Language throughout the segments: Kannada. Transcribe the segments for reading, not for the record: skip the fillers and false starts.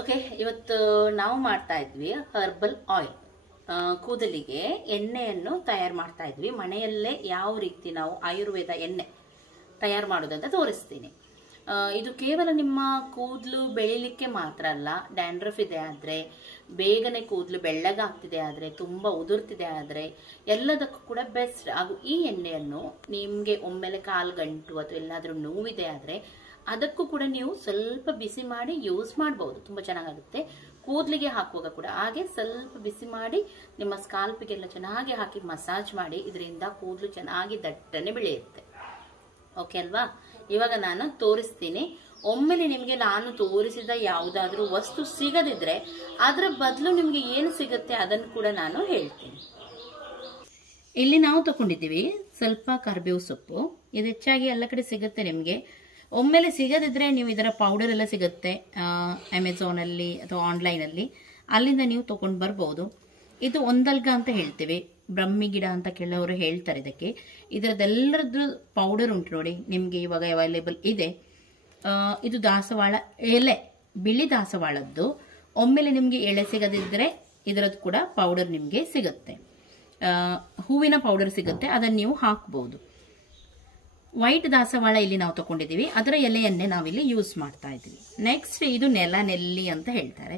ಓಕೆ, ಇವತ್ತು ನಾವು ಮಾಡ್ತಾ ಇದ್ವಿ ಹರ್ಬಲ್ ಆಯಿಲ್. ಕೂದಲಿಗೆ ಎಣ್ಣೆಯನ್ನು ತಯಾರು ಮಾಡ್ತಾ ಇದ್ವಿ. ಮನೆಯಲ್ಲೇ ಯಾವ ರೀತಿ ನಾವು ಆಯುರ್ವೇದ ಎಣ್ಣೆ ತಯಾರು ಮಾಡೋದಂತ ತೋರಿಸ್ತೀನಿ. ಇದು ಕೇವಲ ನಿಮ್ಮ ಕೂದಲು ಬೆಳಿಲಿಕ್ಕೆ ಮಾತ್ರ ಅಲ್ಲ, ಡ್ಯಾಂಡ್ರಫ್ ಇದೆ ಆದರೆ, ಬೇಗನೆ ಕೂದಲು ಬೆಳ್ಳಗಾಗ್ತಿದೆ ಆದರೆ, ತುಂಬ ಉದುರ್ತಿದೆ ಆದರೆ ಎಲ್ಲದಕ್ಕೂ ಕೂಡ ಬೆಸ್ಟ್. ಹಾಗೂ ಈ ಎಣ್ಣೆಯನ್ನು ನಿಮಗೆ ಒಮ್ಮೆಲೆ ಕಾಲ್ಗಂಟು ಅಥವಾ ಎಲ್ಲಾದರೂ ನೋವಿದೆ ಆದರೆ ಅದಕ್ಕೂ ಕೂಡ ನೀವು ಸ್ವಲ್ಪ ಬಿಸಿ ಮಾಡಿ ಯೂಸ್ ಮಾಡಬಹುದು. ತುಂಬ ಚೆನ್ನಾಗುತ್ತೆ. ಕೂದಲಿಗೆ ಹಾಕುವಾಗ ಕೂಡ ಹಾಗೆ ಸ್ವಲ್ಪ ಬಿಸಿ ಮಾಡಿ ನಿಮ್ಮ ಸ್ಕಾಲ್ಪಿಗೆಲ್ಲ ಚೆನ್ನಾಗಿ ಹಾಕಿ ಮಸಾಜ್ ಮಾಡಿ, ಇದರಿಂದ ಕೂದಲು ಚೆನ್ನಾಗಿ ದಟ್ಟನೆ ಬೆಳೆಯುತ್ತೆ. ಓಕೆ ಅಲ್ವಾ? ಇವಾಗ ನಾನು ತೋರಿಸ್ತೀನಿ. ಒಮ್ಮೆಲೆ ನಿಮಗೆ ನಾನು ತೋರಿಸಿದ ಯಾವುದಾದ್ರೂ ವಸ್ತು ಸಿಗದಿದ್ರೆ ಅದರ ಬದಲು ನಿಮಗೆ ಏನು ಸಿಗುತ್ತೆ ಅದನ್ನು ಕೂಡ ನಾನು ಹೇಳ್ತೀನಿ. ಇಲ್ಲಿ ನಾವು ತಗೊಂಡಿದ್ದೀವಿ ಸ್ವಲ್ಪ ಕರಿಬೇವು ಸೊಪ್ಪು. ಇದು ಹೆಚ್ಚಾಗಿ ಎಲ್ಲ ಕಡೆ ಸಿಗುತ್ತೆ. ನಿಮಗೆ ಒಮ್ಮೆಲೆ ಸಿಗದಿದ್ರೆ ನೀವು ಇದರ ಪೌಡರ್ ಎಲ್ಲ ಸಿಗುತ್ತೆ ಅಮೆಝಾನ್ ಅಲ್ಲಿ ಅಥವಾ ಆನ್ಲೈನ್ ಅಲ್ಲಿ, ಅಲ್ಲಿಂದ ನೀವು ತಗೊಂಡು ಬರ್ಬೋದು. ಇದು ಒಂದಲ್ಗ ಅಂತ ಹೇಳ್ತೀವಿ, ಬ್ರಹ್ಮಿ ಗಿಡ ಅಂತ ಕೆಲವರು ಹೇಳ್ತಾರೆ ಇದಕ್ಕೆ. ಇದರದೆಲ್ಲರದ್ದು ಪೌಡರ್ ಉಂಟು ನೋಡಿ, ನಿಮಗೆ ಇವಾಗ ಅವೈಲೇಬಲ್ ಇದೆ. ಇದು ದಾಸವಾಳ ಎಲೆ, ಬಿಳಿ ದಾಸವಾಳದ್ದು. ಒಮ್ಮೆಲೆ ನಿಮಗೆ ಎಳೆ ಸಿಗದಿದ್ರೆ ಇದರದ್ದು ಕೂಡ ಪೌಡರ್ ನಿಮಗೆ ಸಿಗುತ್ತೆ. ಹೂವಿನ ಪೌಡರ್ ಸಿಗುತ್ತೆ, ಅದನ್ನು ನೀವು ಹಾಕಬಹುದು. ವೈಟ್ ದಾಸವಾಳ ಇಲ್ಲಿ ನಾವು ತಗೊಂಡಿದ್ದೀವಿ, ಅದರ ಎಲೆಯನ್ನೇ ನಾವಿಲ್ಲಿ ಯೂಸ್ ಮಾಡ್ತಾ ಇದ್ದೀವಿ. ನೆಕ್ಸ್ಟ್ ಇದು ನೆಲ್ಲಿ ಅಂತ ಹೇಳ್ತಾರೆ.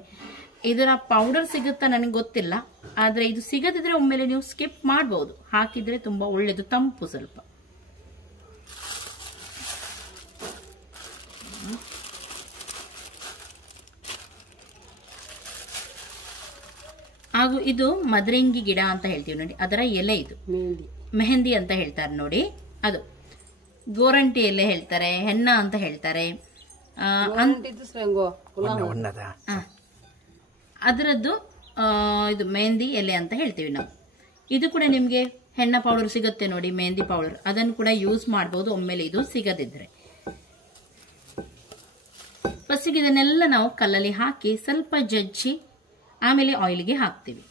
ಇದರ ಪೌಡರ್ ಸಿಗುತ್ತಾ ನನಗೆ ಗೊತ್ತಿಲ್ಲ, ಆದ್ರೆ ಇದು ಸಿಗದಿದ್ರೆ ಒಮ್ಮೆಲೆ ನೀವು ಸ್ಕಿಪ್ ಮಾಡಬಹುದು. ಹಾಕಿದ್ರೆ ತುಂಬಾ ಒಳ್ಳೇದು, ತಂಪು ಸ್ವಲ್ಪ. ಹಾಗೂ ಇದು ಮದರಂಗಿ ಗಿಡ ಅಂತ ಹೇಳ್ತೀವಿ ನೋಡಿ, ಅದರ ಎಲೆ ಇದು ಮೆಹಂದಿ ಅಂತ ಹೇಳ್ತಾರೆ ನೋಡಿ. ಅದು ಗೋರಂಟಿ ಎಲೆ ಹೇಳ್ತಾರೆ, ಹೆನ್ನ ಅಂತ ಹೇಳ್ತಾರೆ. ಅದರದ್ದು ಇದು ಮೆಹಂದಿ ಎಲೆ ಅಂತ ಹೇಳ್ತೀವಿ ನಾವು. ಇದು ಕೂಡ ನಿಮ್ಗೆ ಹೆನ್ನ ಪೌಡರ್ ಸಿಗುತ್ತೆ ನೋಡಿ, ಮೆಹಂದಿ ಪೌಡರ್, ಅದನ್ನು ಕೂಡ ಯೂಸ್ ಮಾಡಬಹುದು ಒಮ್ಮೆಲೆ ಇದು ಸಿಗದಿದ್ರೆ. ಫಸ್ಟಿಗೆ ಇದನ್ನೆಲ್ಲ ನಾವು ಕಲ್ಲಲ್ಲಿ ಹಾಕಿ ಸ್ವಲ್ಪ ಜಜ್ಜಿ ಆಮೇಲೆ ಆಯಿಲ್ಗೆ ಹಾಕ್ತೀವಿ.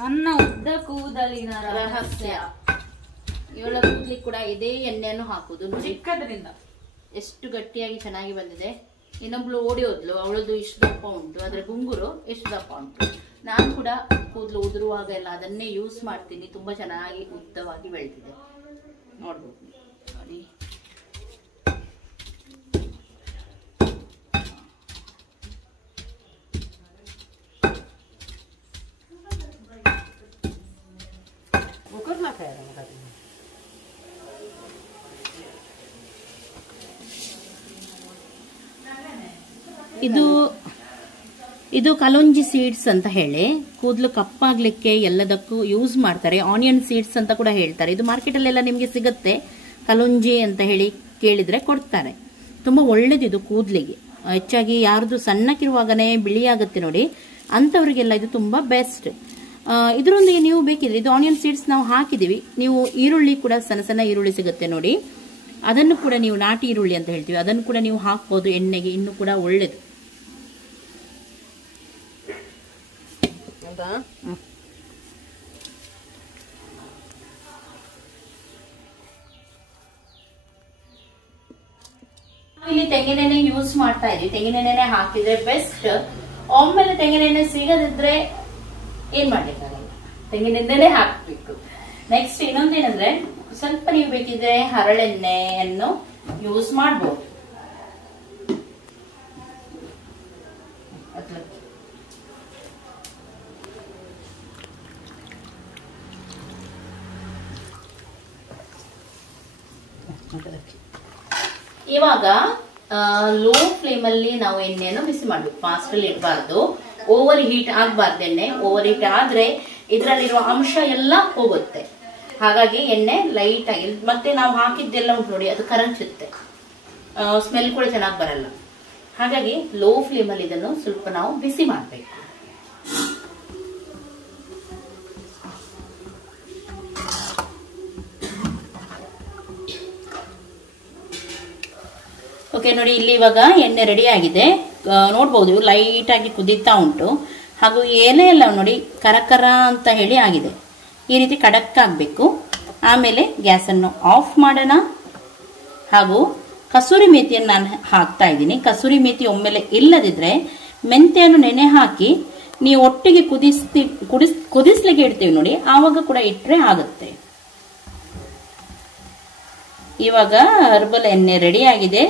ನನ್ನ ಉದ್ದ ಕೂದಲಿನ ರಹಸ್ಯ. ಇವಳ ಕೂದಲಿಗೆ ಕೂಡ ಇದೇ ಎಣ್ಣೆಯನ್ನು ಹಾಕುದು ನೋಡಿ. ಚಿಕ್ಕದ್ರಿಂದ ಎಷ್ಟು ಗಟ್ಟಿಯಾಗಿ ಚೆನ್ನಾಗಿ ಬಂದಿದೆ. ಇನ್ನೊಬ್ಳು ಓಡಿ ಹೋದ್ಲು, ಅವಳದು ಇಷ್ಟು ದಪ್ಪ ಉಂಟು, ಅದ್ರ ಗುಂಗುರು ಎಷ್ಟು ದಪ್ಪ ಉಂಟು. ನಾನು ಕೂಡ ಕೂದಲು ಉದುರುವಾಗ ಎಲ್ಲ ಅದನ್ನೇ ಯೂಸ್ ಮಾಡ್ತೀನಿ. ತುಂಬಾ ಚೆನ್ನಾಗಿ ಉದ್ದವಾಗಿ ಬೆಳೆದಿದೆ, ನೋಡ್ಬೋದು ನೋಡಿ. ಇದು ಕಲೋಂಜಿ ಸೀಡ್ಸ್ ಅಂತ ಹೇಳಿ ಕೂದಲು ಕಪ್ಪಾಗ್ಲಿಕ್ಕೆ ಎಲ್ಲದಕ್ಕೂ ಯೂಸ್ ಮಾಡ್ತಾರೆ. ಆನಿಯನ್ ಸೀಡ್ಸ್ ಅಂತ ಕೂಡ ಹೇಳ್ತಾರೆ. ಇದು ಮಾರ್ಕೆಟ್ ಅಲ್ಲೆಲ್ಲ ನಿಮಗೆ ಸಿಗುತ್ತೆ. ಕಲೋಂಜಿ ಅಂತ ಹೇಳಿ ಕೇಳಿದ್ರೆ ಕೊಡ್ತಾರೆ. ತುಂಬಾ ಒಳ್ಳೇದಿದು ಕೂದಲಿಗೆ. ಹೆಚ್ಚಾಗಿ ಯಾರ್ದು ಸಣ್ಣಕ್ಕಿರುವಾಗನೇ ಬಿಳಿ ಆಗುತ್ತೆ ನೋಡಿ, ಅಂತವರಿಗೆಲ್ಲ ಇದು ತುಂಬಾ ಬೆಸ್ಟ್. ಇದರೊಂದಿಗೆ ನೀವು ಬೇಕಿದ್ರೆ, ಇದು ಆನಿಯನ್ ಸೀಡ್ಸ್ ನಾವು ಹಾಕಿದೀವಿ. ನೀವು ಈರುಳ್ಳಿ ಕೂಡ ಸಣ್ಣ ಸಣ್ಣ ಈರುಳ್ಳಿ ಸಿಗುತ್ತೆ ನೋಡಿ, ಅದನ್ನು ಕೂಡ ನೀವು ನಾಟಿ ಈರುಳ್ಳಿ ಅಂತ ಹೇಳ್ತೀವಿ, ಅದನ್ನು ಕೂಡ ನೀವು ಹಾಕ್ಬೋದು ಎಣ್ಣೆಗೆ, ಇನ್ನು ಕೂಡ ಒಳ್ಳೇದು. ಇಲ್ಲಿ ತೆಂಗಿನೆಣ್ಣೆ ಯೂಸ್ ಮಾಡ್ತಾ ಇದೀವಿ. ತೆಂಗಿನೆಣ್ಣೆ ಹಾಕಿದ್ರೆ ಬೆಸ್ಟ್. ಒಮ್ಮೆಲೆ ತೆಂಗಿನೆಣ್ಣೆ ಸಿಗದಿದ್ರೆ ಏನ್ ಮಾಡ್ಲಿಕ್ಕಾಗಲ್ಲ, ತೆಂಗಿನೆಣ್ಣೆನೇ ಹಾಕ್ಬೇಕು. ನೆಕ್ಸ್ಟ್ ಇನ್ನೊಂದೇನಂದ್ರೆ, ಸ್ವಲ್ಪ ನೀವು ಬೇಕಿದ್ರೆ ಹರಳೆಣ್ಣೆಯನ್ನು ಯೂಸ್ ಮಾಡಬಹುದು. ಇವಾಗ ಲೋ ಫ್ಲೇಮ್ ಅಲ್ಲಿ ನಾವು ಎಣ್ಣೆಯನ್ನು ಬಿಸಿ ಮಾಡಬೇಕು. ಫಾಸ್ಟ್ ಅಲ್ಲಿ ಇಡಬಾರ್ದು, ಓವರ್ ಹೀಟ್ ಆಗಬಾರ್ದು. ಎಣ್ಣೆ ಓವರ್ ಹೀಟ್ ಆದ್ರೆ ಇದರಲ್ಲಿರುವ ಅಂಶ ಎಲ್ಲ ಹೋಗುತ್ತೆ. ಹಾಗಾಗಿ ಎಣ್ಣೆ ಲೈಟ್ ಆಗಿ, ಮತ್ತೆ ನಾವು ಹಾಕಿದ್ದೆಲ್ಲ ಉಂಟು ನೋಡಿ, ಅದು ಕರಂಚುತ್ತೆ, ಸ್ಮೆಲ್ ಕೂಡ ಚೆನ್ನಾಗಿ ಬರಲ್ಲ. ಹಾಗಾಗಿ ಲೋ ಫ್ಲೇಮ್ ಅಲ್ಲಿ ಇದನ್ನು ಸ್ವಲ್ಪ ನಾವು ಬಿಸಿ ಮಾಡಬೇಕು. ಓಕೆ ನೋಡಿ, ಇಲ್ಲಿ ಇವಾಗ ಎಣ್ಣೆ ರೆಡಿ ಆಗಿದೆ. ನೋಡ್ಬೋದು ಲೈಟ್ ಆಗಿ ಕುದೀತಾ ಉಂಟು. ಹಾಗೂ ಎಲೆ ಎಲ್ಲ ನೋಡಿ ಕರಕರ ಅಂತ ಹೇಳಿ ಆಗಿದೆ. ಈ ರೀತಿ ಖಡಕ್ ಆಗಬೇಕು. ಆಮೇಲೆ ಗ್ಯಾಸನ್ನು ಆಫ್ ಮಾಡೋಣ. ಹಾಗೂ ಕಸೂರಿ ಮೇಥಿಯನ್ನು ನಾನು ಹಾಕ್ತಾ ಇದ್ದೀನಿ. ಕಸೂರಿ ಮೇಥಿ ಒಮ್ಮೆಲೆ ಇಲ್ಲದಿದ್ರೆ ಮೆಂತೆಯನ್ನು ನೆನೆ ಹಾಕಿ ನೀವು ಒಟ್ಟಿಗೆ ಕುದಿಸ್ಲಿಕ್ಕೆ ಇಡ್ತೀವಿ ನೋಡಿ, ಆವಾಗ ಕೂಡ ಇಟ್ಟರೆ ಆಗುತ್ತೆ. ಇವಾಗ ಹರ್ಬಲ್ ಎಣ್ಣೆ ರೆಡಿ ಆಗಿದೆ.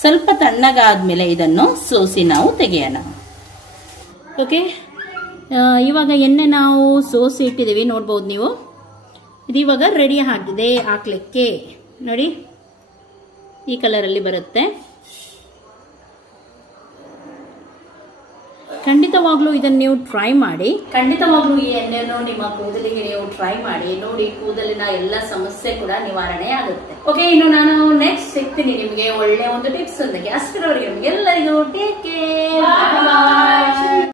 ಸ್ವಲ್ಪ ತಣ್ಣಗಾದ್ಮೇಲೆ ಇದನ್ನು ಸೋಸಿ ನಾವು ತೆಗೆಯೋಣ. ಓಕೆ, ಇವಾಗ ಎಣ್ಣೆ ನಾವು ಸೋಸಿ ಇಟ್ಟಿದ್ದೀವಿ, ನೋಡ್ಬೋದು ನೀವು. ಇದು ಇವಾಗ ರೆಡಿ ಆಗಿದೆ ಹಾಕ್ಲಿಕ್ಕೆ. ನೋಡಿ, ಈ ಕಲರಲ್ಲಿ ಬರುತ್ತೆ. ಖಂಡಿತವಾಗ್ಲೂ ಇದನ್ನು ನೀವು ಟ್ರೈ ಮಾಡಿ. ಖಂಡಿತವಾಗ್ಲೂ ಈ ಎಣ್ಣೆಯನ್ನು ನಿಮ್ಮ ಕೂದಲಿಗೆ ನೀವು ಟ್ರೈ ಮಾಡಿ ನೋಡಿ. ಕೂದಲಿನ ಎಲ್ಲ ಸಮಸ್ಯೆ ಕೂಡ ನಿವಾರಣೆ ಆಗುತ್ತೆ. ಓಕೆ, ಇನ್ನು ನಾನು ನೆಕ್ಸ್ಟ್ ಸಿಗ್ತೀನಿ ನಿಮಗೆ ಒಳ್ಳೆ ಒಂದು ಟಿಪ್ಸ್ ಒಂದಿಗೆ. ಅಷ್ಟರವರೆಗೆ ನಿಮ್ಗೆ ಎಲ್ಲರಿಗೂ ಟೇಕ್ ಕೇರ್.